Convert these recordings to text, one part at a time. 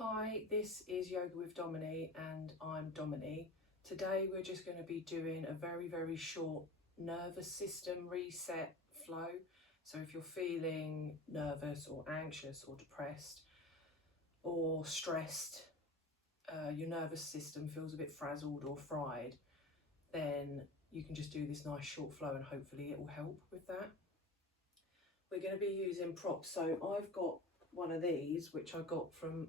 Hi, this is Yoga with Domini and I'm Domini. Today we're just going to be doing a very short nervous system reset flow. So if you're feeling nervous or anxious or depressed or stressed, your nervous system feels a bit frazzled or fried, then you can just do this nice short flow and hopefully it will help with that. We're going to be using props. So I've got one of these which I got from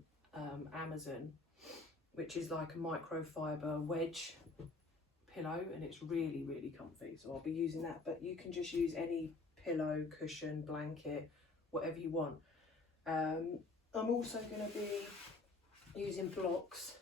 Amazon, which is like a microfiber wedge pillow, and it's really comfy, so I'll be using that. But you can just use any pillow, cushion, blanket, whatever you want. I'm also going to be using blocks.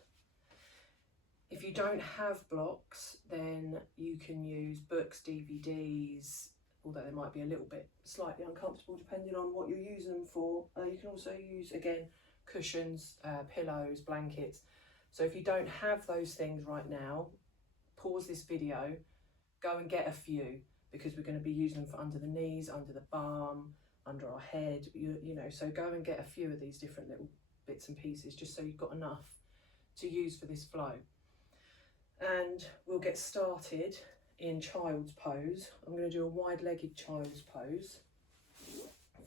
If you don't have blocks, then you can use books, DVDs, although they might be a little bit slightly uncomfortable depending on what you're using them for. You can also use, again, cushions, pillows, blankets. So if you don't have those things right now, pause this video, go and get a few, because we're going to be using them for under the knees, under the bum, under our head, you know, so go and get a few of these different little bits and pieces just so you've got enough to use for this flow. And we'll get started in child's pose. I'm going to do a wide-legged child's pose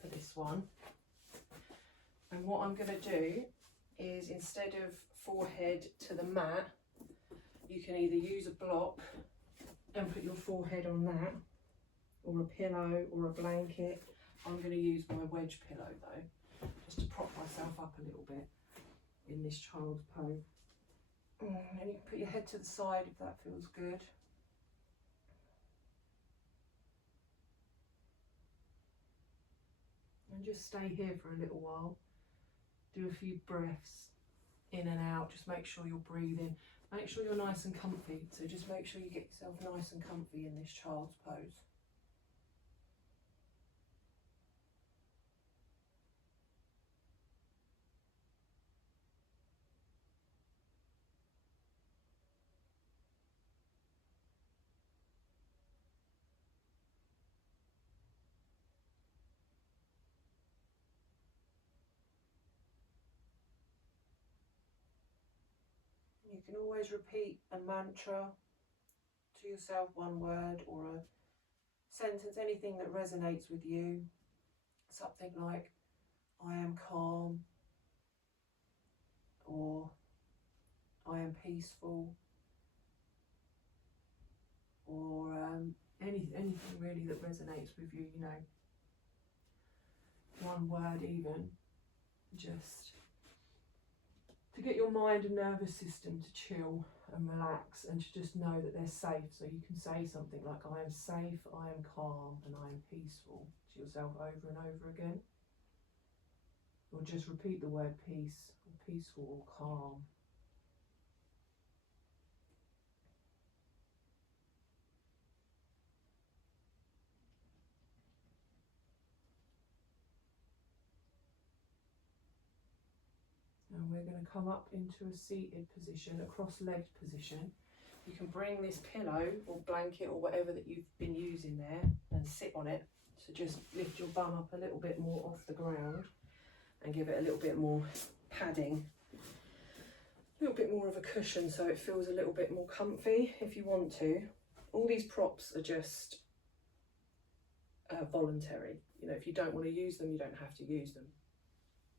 for this one. And what I'm going to do is, instead of forehead to the mat, you can either use a block and put your forehead on that, or a pillow or a blanket. I'm going to use my wedge pillow though, just to prop myself up a little bit in this child's pose. And you can put your head to the side if that feels good. And just stay here for a little while. Do a few breaths in and out. Just make sure you're breathing. Make sure you're nice and comfy. So just make sure you get yourself nice and comfy in this child's pose. You can always repeat a mantra to yourself, one word or a sentence, anything that resonates with you. Something like, I am calm, or I am peaceful, or anything really that resonates with you, you know. One word even, just to get your mind and nervous system to chill and relax, and to just know that they're safe. So you can say something like, I am safe, I am calm, and I am peaceful to yourself over and over again. Or just repeat the word peace, or peaceful, or calm. And we're going to come up into a seated position, a cross-legged position. You can bring this pillow or blanket or whatever that you've been using there and sit on it. So just lift your bum up a little bit more off the ground and give it a little bit more padding, a little bit more of a cushion, so it feels a little bit more comfy if you want to. All these props are just voluntary. You know, if you don't want to use them, you don't have to use them.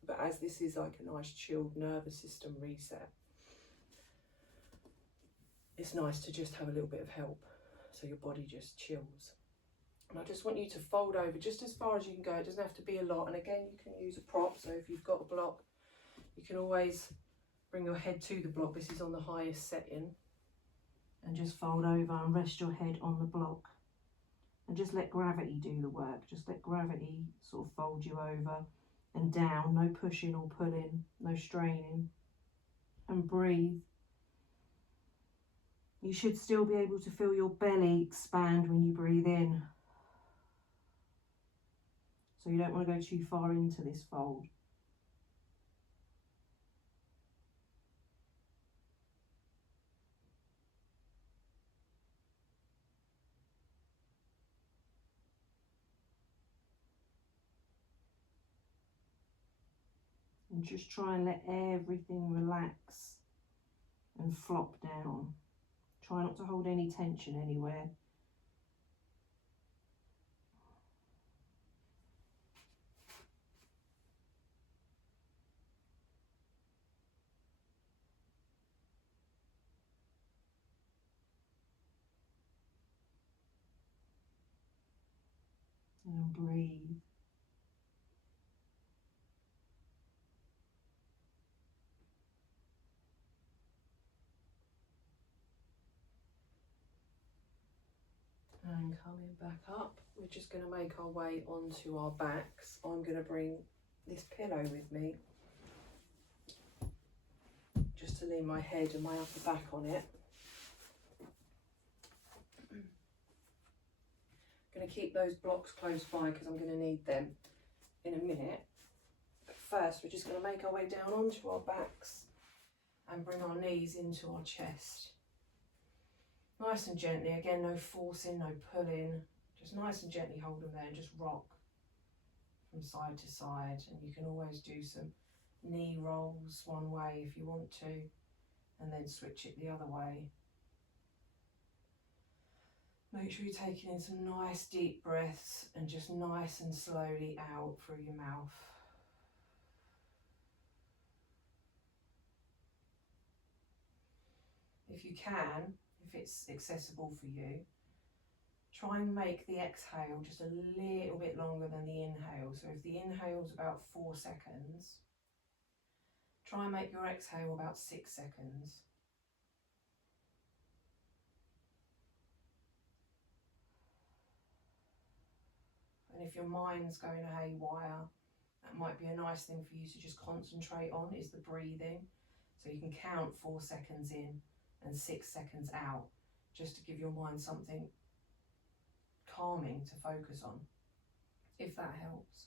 But as this is like a nice chilled nervous system reset, it's nice to just have a little bit of help so your body just chills. And I just want you to fold over just as far as you can go. It doesn't have to be a lot. And again, you can use a prop. So if you've got a block, you can always bring your head to the block. This is on the highest setting. And just fold over and rest your head on the block. And just let gravity do the work. Just let gravity sort of fold you over and down. No pushing or pulling, no straining. And breathe. You should still be able to feel your belly expand when you breathe in. So you don't want to go too far into this fold. And just try and let everything relax and flop down. Try not to hold any tension anywhere. And breathe. And coming back up, we're just going to make our way onto our backs. I'm going to bring this pillow with me, just to lean my head and my upper back on it. I'm going to keep those blocks close by because I'm going to need them in a minute. But first, we're just going to make our way down onto our backs and bring our knees into our chest. Nice and gently, again, no forcing, no pulling, just nice and gently hold them there and just rock from side to side. And you can always do some knee rolls one way if you want to, and then switch it the other way. Make sure you're taking in some nice deep breaths and just nice and slowly out through your mouth. If you can, if it's accessible for you, try and make the exhale just a little bit longer than the inhale. So if the inhale is about 4 seconds, try and make your exhale about 6 seconds. And if your mind's going haywire, that might be a nice thing for you to just concentrate on, is the breathing. So you can count 4 seconds in and 6 seconds out, just to give your mind something calming to focus on, if that helps.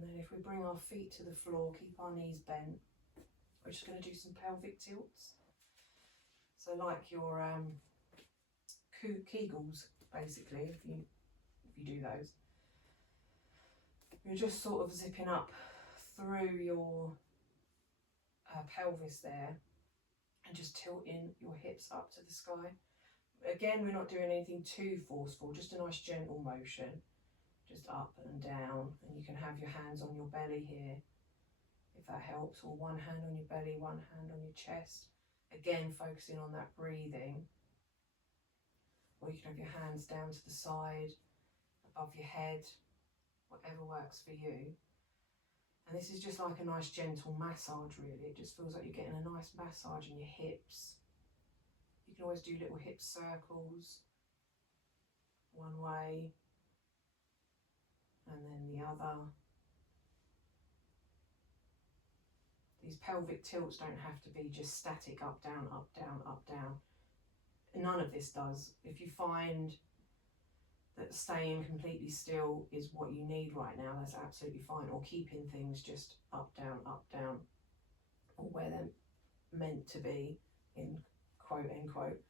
And then if we bring our feet to the floor, keep our knees bent, we're just going to do some pelvic tilts. So like your Kegels, basically, if you do those. You're just sort of zipping up through your pelvis there and just tilting your hips up to the sky. Again, we're not doing anything too forceful, just a nice gentle motion, just up and down. And you can have your hands on your belly here, if that helps, or one hand on your belly, one hand on your chest. Again, focusing on that breathing. Or you can have your hands down to the side, above your head, whatever works for you. And this is just like a nice gentle massage, really. It just feels like you're getting a nice massage in your hips. You can always do little hip circles, one way and then the other. These pelvic tilts don't have to be just static up, down, up, down, up, down. None of this does. If you find that staying completely still is what you need right now, that's absolutely fine. Or keeping things just up, down, or where they're meant to be, in quote unquote.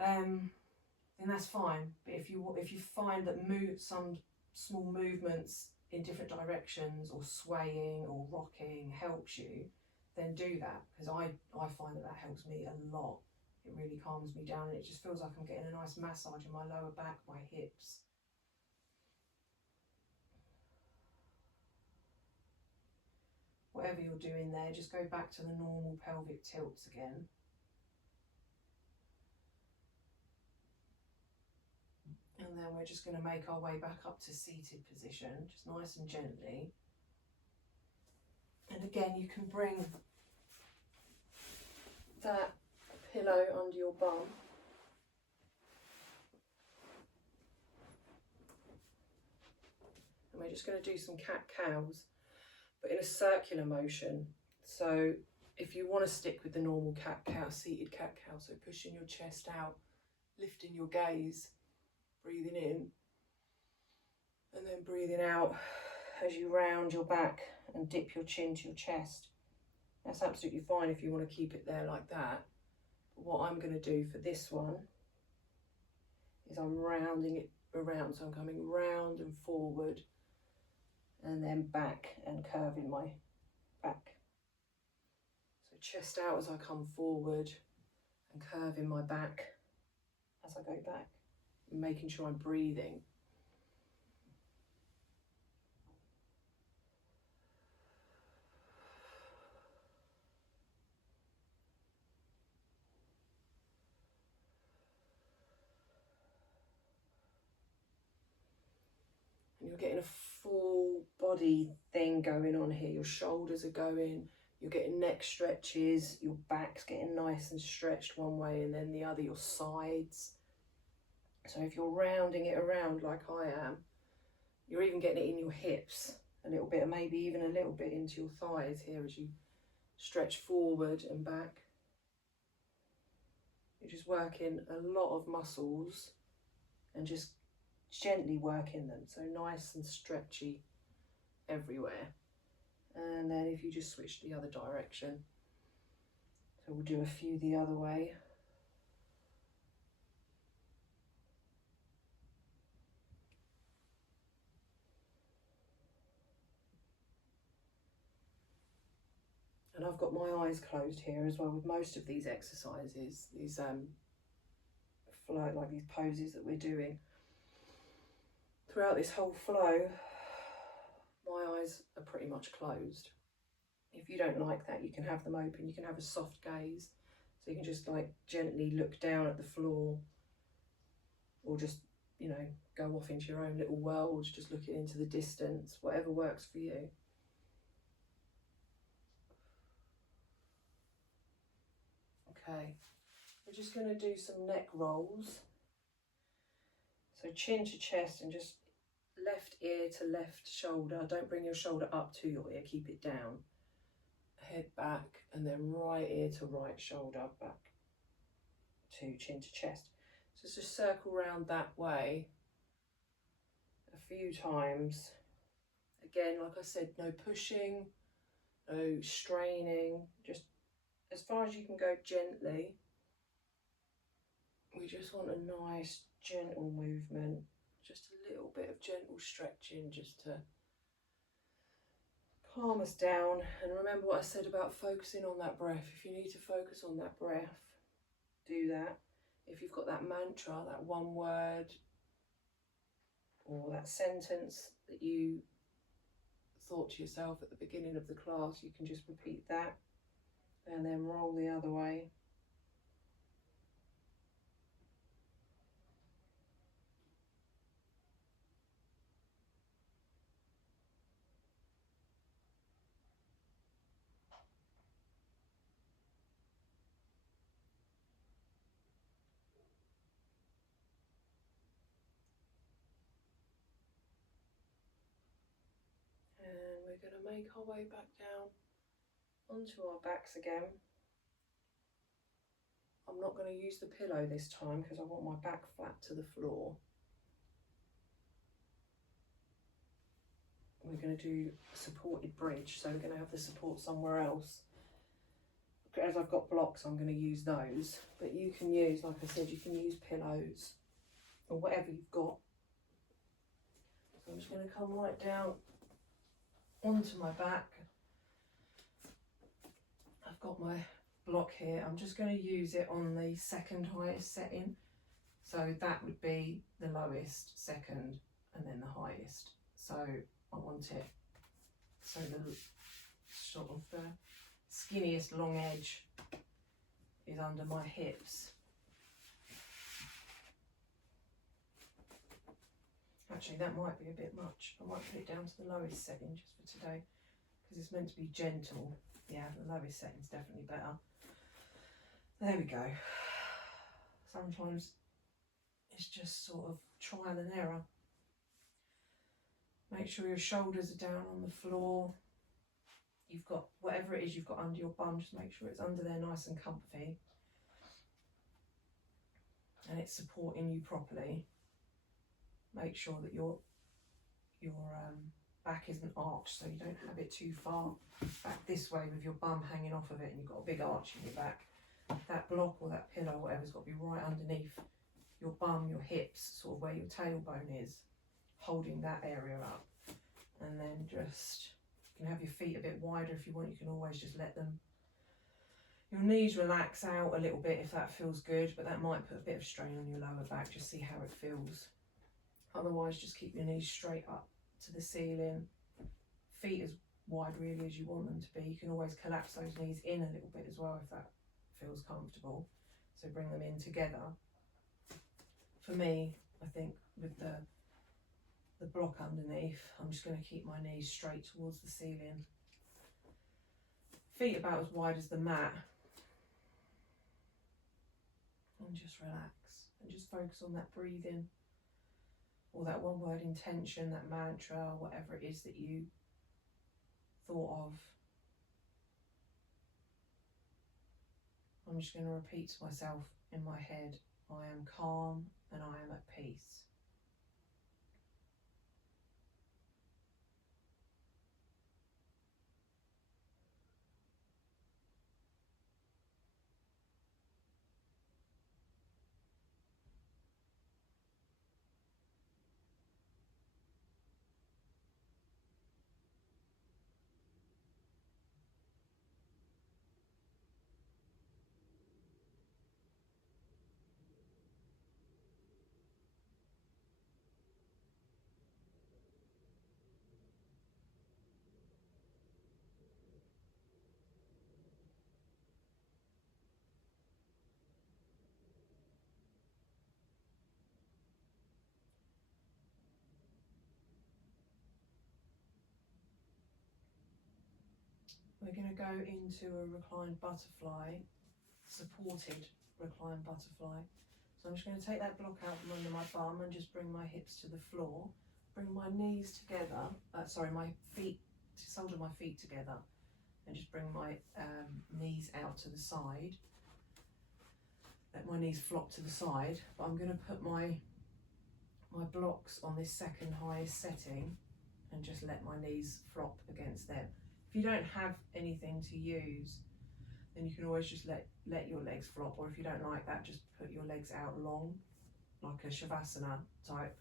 And that's fine. But if you find that some small movements in different directions, or swaying or rocking, helps you, then do that, because I find that helps me a lot. It really calms me down, and it just feels like I'm getting a nice massage in my lower back, my hips. Whatever you're doing there, just go back to the normal pelvic tilts again. And then we're just going to make our way back up to seated position, just nice and gently. And again, you can bring that pillow under your bum. And we're just going to do some cat-cows, but in a circular motion. So if you want to stick with the normal cat-cow, seated cat-cow, so pushing your chest out, lifting your gaze, breathing in, and then breathing out, as you round your back and dip your chin to your chest. That's absolutely fine if you want to keep it there like that. But what I'm going to do for this one is I'm rounding it around. So I'm coming round and forward and then back and curving my back. So chest out as I come forward and curving my back as I go back, making sure I'm breathing. And you're getting a full body thing going on here. Your shoulders are going, you're getting neck stretches, your back's getting nice and stretched one way and then the other, your sides. So if you're rounding it around like I am, you're even getting it in your hips a little bit, and maybe even a little bit into your thighs here as you stretch forward and back. You're just working a lot of muscles and just gently working them, so nice and stretchy everywhere. And then if you just switch the other direction, so we'll do a few the other way. And I've got my eyes closed here as well with most of these exercises, these flow, like these poses that we're doing. Throughout this whole flow, my eyes are pretty much closed. If you don't like that, you can have them open. You can have a soft gaze. So you can just like gently look down at the floor, or just, you know, go off into your own little world, just looking into the distance, whatever works for you. Okay, we're just going to do some neck rolls. So chin to chest and just left ear to left shoulder. Don't bring your shoulder up to your ear, keep it down. Head back, and then right ear to right shoulder, back to chin to chest. So just circle round that way a few times. Again, like I said, no pushing, no straining, just as far as you can go gently. We just want a nice gentle movement, just a little bit of gentle stretching just to calm us down. And remember what I said about focusing on that breath. If you need to focus on that breath, do that. If you've got that mantra, that one word or that sentence that you thought to yourself at the beginning of the class, you can just repeat that and then roll the other way. And we're going to make our way back down onto our backs again. I'm not going to use the pillow this time because I want my back flat to the floor. We're going to do a supported bridge, so we're going to have the support somewhere else. As I've got blocks, I'm going to use those, but you can use, like I said, you can use pillows or whatever you've got. So I'm just going to come right down onto my back. I've got my block here. I'm just going to use it on the second highest setting, so that would be the lowest, second, and then the highest. So I want it so the sort of the skinniest long edge is under my hips. Actually, that might be a bit much. I might put it down to the lowest setting just for today because it's meant to be gentle. Yeah, the lowest setting's definitely better. There we go. Sometimes it's just sort of trial and error. Make sure your shoulders are down on the floor. You've got whatever it is you've got under your bum, just make sure it's under there nice and comfy. And it's supporting you properly. Make sure that your back isn't arched, so you don't have it too far back this way with your bum hanging off of it and you've got a big arch in your back. That block or that pillow or whatever's got to be right underneath your bum, your hips, sort of where your tailbone is, holding that area up. And then just, you can have your feet a bit wider if you want. You can always just let them, your knees relax out a little bit if that feels good, but that might put a bit of strain on your lower back. Just see how it feels. Otherwise, just keep your knees straight up to the ceiling, feet as wide really as you want them to be. You can always collapse those knees in a little bit as well if that feels comfortable. So bring them in together. For me, I think with the block underneath, I'm just going to keep my knees straight towards the ceiling. Feet about as wide as the mat. And just relax and just focus on that breathing, or that one word intention, that mantra, whatever it is that you thought of. I'm just going to repeat to myself in my head, I am calm and I am at peace. We're going to go into a reclined butterfly, supported reclined butterfly. So I'm just going to take that block out from under my bum and just bring my hips to the floor. Bring my knees together, my feet, shoulder my feet together, and just bring my knees out to the side. Let my knees flop to the side, but I'm going to put my blocks on this second highest setting and just let my knees flop against them. If you don't have anything to use, then you can always just let your legs flop, or if you don't like that, just put your legs out long, like a Shavasana type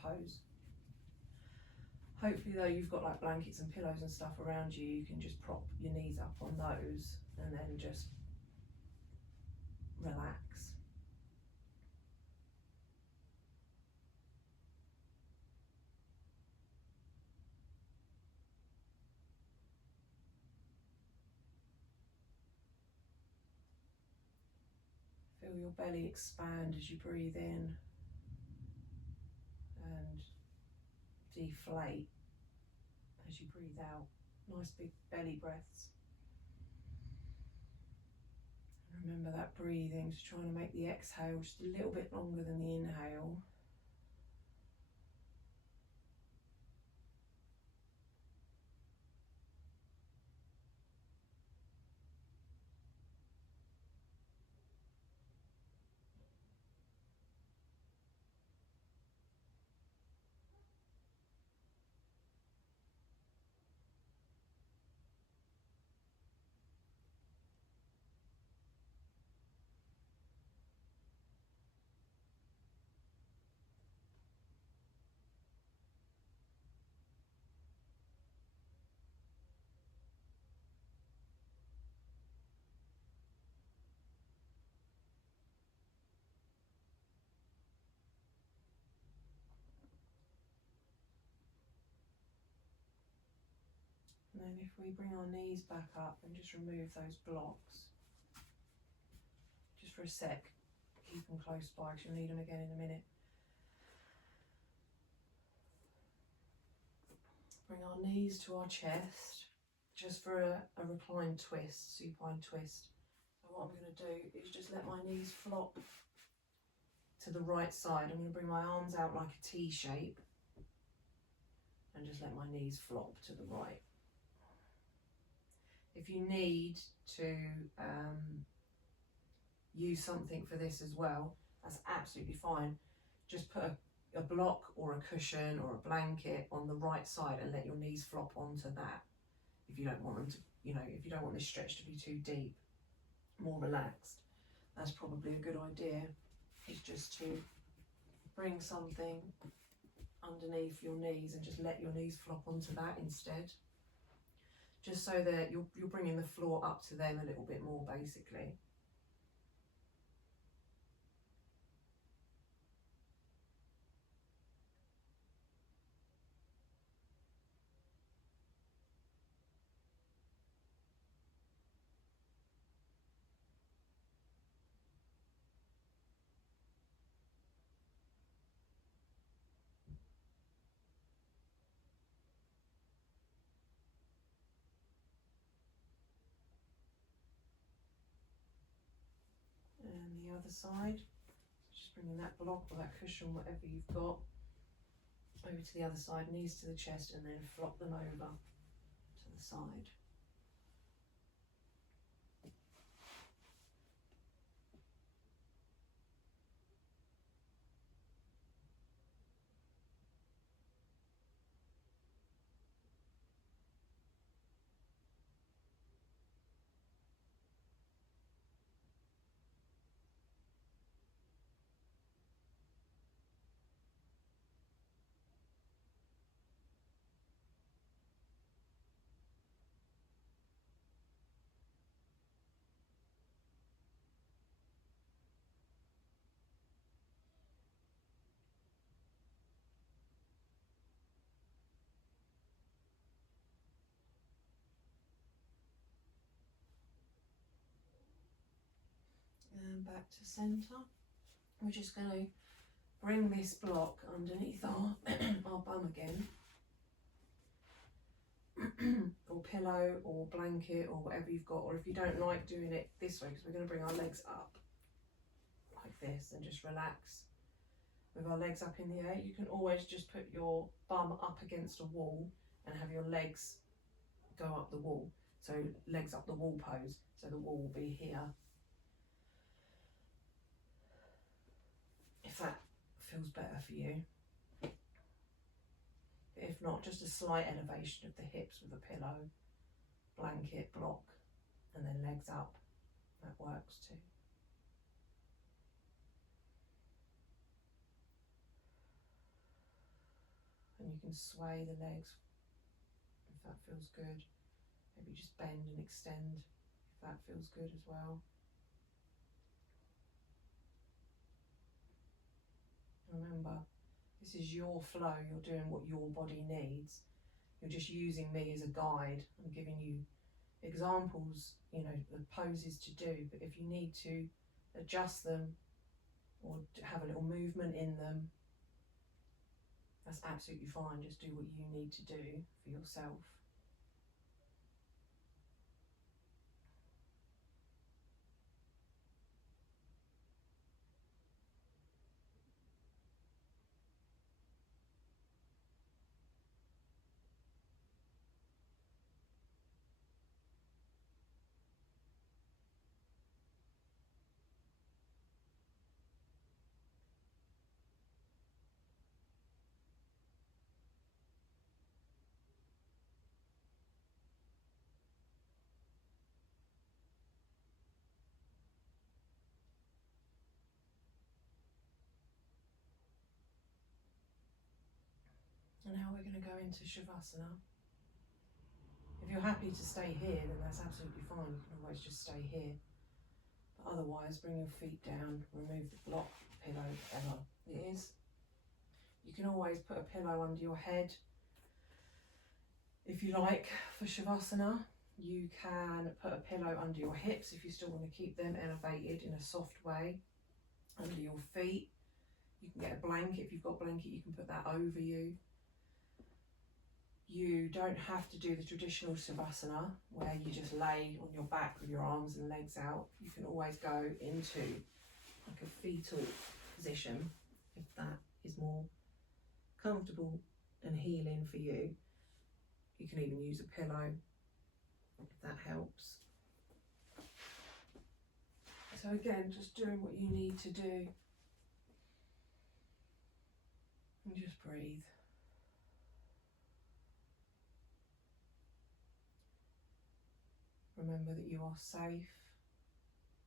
pose. Hopefully though, you've got like blankets and pillows and stuff around you, you can just prop your knees up on those and then just relax. Feel your belly expand as you breathe in and deflate as you breathe out. Nice big belly breaths. And remember that breathing, just trying to make the exhale just a little bit longer than the inhale. And then if we bring our knees back up and just remove those blocks, just for a sec, keep them close by because you'll need them again in a minute. Bring our knees to our chest, just for a reclined twist, supine twist. So what I'm going to do is just let my knees flop to the right side. I'm going to bring my arms out like a T shape and just let my knees flop to the right. If you need to use something for this as well, that's absolutely fine. Just put a block or a cushion or a blanket on the right side and let your knees flop onto that. If you don't want them to, you know, if you don't want this stretch to be too deep, more relaxed, that's probably a good idea, is just to bring something underneath your knees and just let your knees flop onto that instead. Just so that you're bringing the floor up to them a little bit more, basically. And the other side, just bringing that block or that cushion, whatever you've got, over to the other side, knees to the chest, and then flop them over to the side. And back to centre. We're just going to bring this block underneath our, our bum again. Or pillow or blanket or whatever you've got, or if you don't like doing it this way, because we're going to bring our legs up like this and just relax with our legs up in the air. You can always just put your bum up against a wall and have your legs go up the wall, so legs up the wall pose, so the wall will be here. If that feels better for you. If not, just a slight elevation of the hips with a pillow, blanket, block, and then legs up. That works too. And you can sway the legs if that feels good. Maybe just bend and extend if that feels good as well. Remember, this is your flow, you're doing what your body needs. You're just using me as a guide. I'm giving you examples, you know, the poses to do, but if you need to adjust them or have a little movement in them, that's absolutely fine. Just do what you need to do for yourself. And now we're going to go into Shavasana. If you're happy to stay here, then that's absolutely fine. You can always just stay here. But otherwise, bring your feet down, remove the block, pillow, whatever it is. You can always put a pillow under your head. If you like, for Shavasana, you can put a pillow under your hips if you still want to keep them elevated in a soft way, under your feet. You can get a blanket. If you've got a blanket, you can put that over you. You don't have to do the traditional Savasana where you just lay on your back with your arms and legs out. You can always go into like a fetal position if that is more comfortable and healing for you. You can even use a pillow if that helps. So again, just doing what you need to do. And just breathe. Remember that you are safe,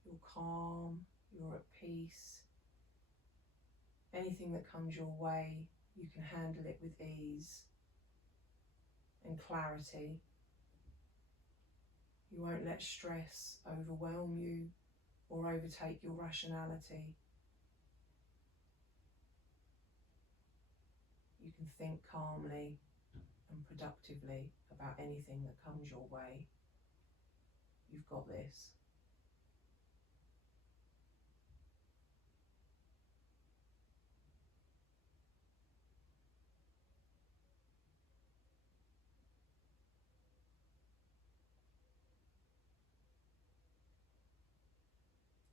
you're calm, you're at peace. Anything that comes your way, you can handle it with ease and clarity. You won't let stress overwhelm you or overtake your rationality. You can think calmly and productively about anything that comes your way. You've got this.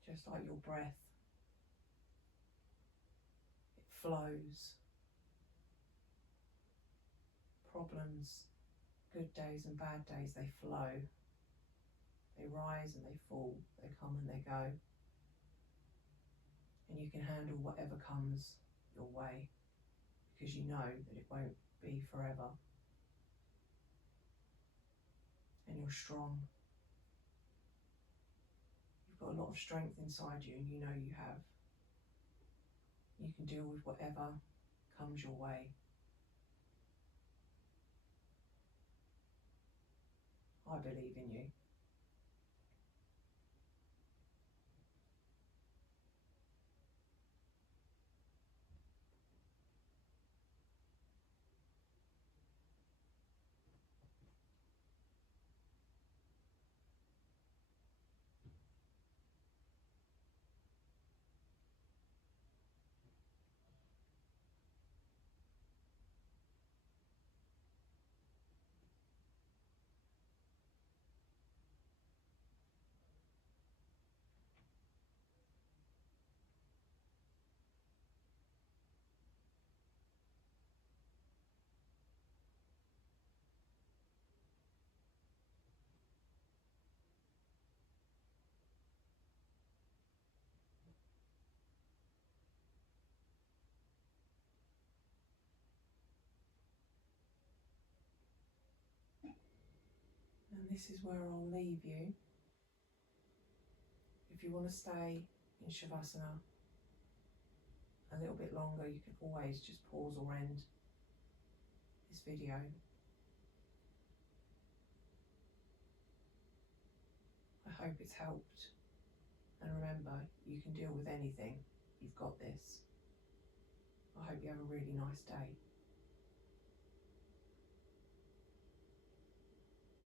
Just like your breath, it flows. Problems, good days and bad days, they flow. They rise and they fall, they come and they go. And you can handle whatever comes your way because you know that it won't be forever. And you're strong. You've got a lot of strength inside you and you know you have. You can deal with whatever comes your way. I believe in you. And this is where I'll leave you. If you want to stay in Shavasana a little bit longer, you can always just pause or end this video. I hope it's helped. And remember, you can deal with anything. You've got this. I hope you have a really nice day.